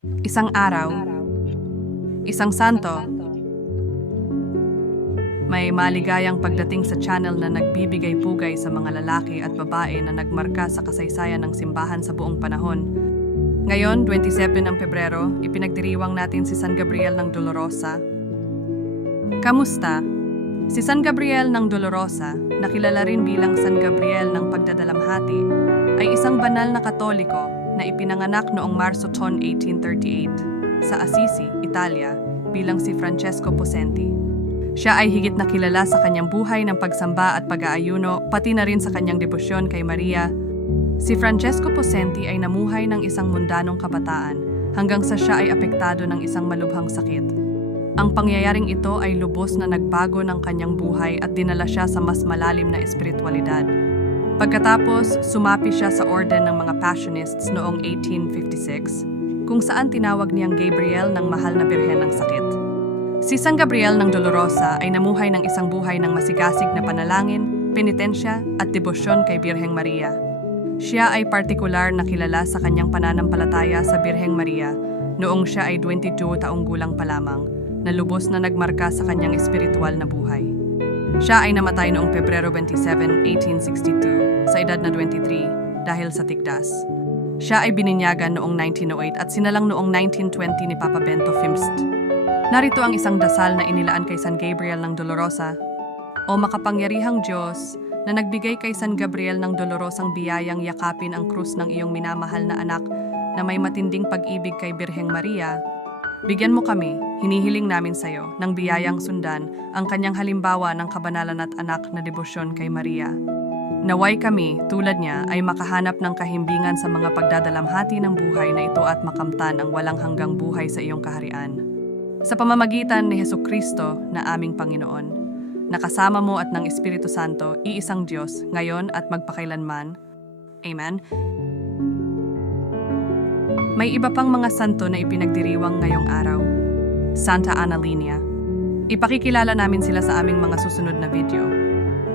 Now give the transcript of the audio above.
Isang araw, isang santo, may maligayang pagdating sa channel na nagbibigay pugay sa mga lalaki at babae na nagmarka sa kasaysayan ng simbahan sa buong panahon. Ngayon, 27 ng Pebrero, ipinagdiriwang natin si San Gabriel ng Dolorosa. Kamusta? Si San Gabriel ng Dolorosa, nakilala rin bilang San Gabriel ng Pagdadalamhati, ay isang banal na katoliko na ipinanganak noong Marso 10, 1838 sa Assisi, Italia, bilang si Francesco Possenti. Siya ay higit na kilala sa kanyang buhay ng pagsamba at pag-aayuno, pati na rin sa kanyang debosyon kay Maria. Si Francesco Possenti ay namuhay ng isang mundanong kabataan hanggang sa siya ay apektado ng isang malubhang sakit. Ang pangyayaring ito ay lubos na nagbago ng kanyang buhay at dinala siya sa mas malalim na espiritualidad. Pagkatapos, sumapi siya sa orden ng mga Passionists noong 1856, kung saan tinawag niyang Gabriel ng mahal na birhen ng sakit. Si San Gabriel ng Dolorosa ay namuhay ng isang buhay ng masigasig na panalangin, penitensya at debosyon kay Birheng Maria. Siya ay partikular na kilala sa kanyang pananampalataya sa Birheng Maria noong siya ay 22 taong gulang pa lamang, na lubos na nagmarka sa kanyang espiritual na buhay. Siya ay namatay noong Pebrero 27, 1862 sa edad na 23 dahil sa tigdas. Siya ay bininyagan noong 1908 at sinalang noong 1920 ni Papa Bento Fimst. Narito ang isang dasal na inilaan kay San Gabriel ng Dolorosa. O makapangyarihang Diyos na nagbigay kay San Gabriel ng dolorosang biyayang yakapin ang krus ng iyong minamahal na anak na may matinding pag-ibig kay Birheng Maria, bigyan mo kami, hinihiling namin sa iyo, ng biyayang sundan ang kanyang halimbawa ng kabanalan at anak na debosyon kay Maria. Naway kami, tulad niya, ay makahanap ng kahimbingan sa mga pagdadalamhati ng buhay na ito at makamtan ang walang hanggang buhay sa iyong kaharian. Sa pamamagitan ni Heso Kristo na aming Panginoon, nakasama mo at ng Espiritu Santo, iisang Diyos, ngayon at magpakailanman. Amen. May iba pang mga santo na ipinagdiriwang ngayong araw. Santa Ana Linia. Ipakikilala namin sila sa aming mga susunod na video.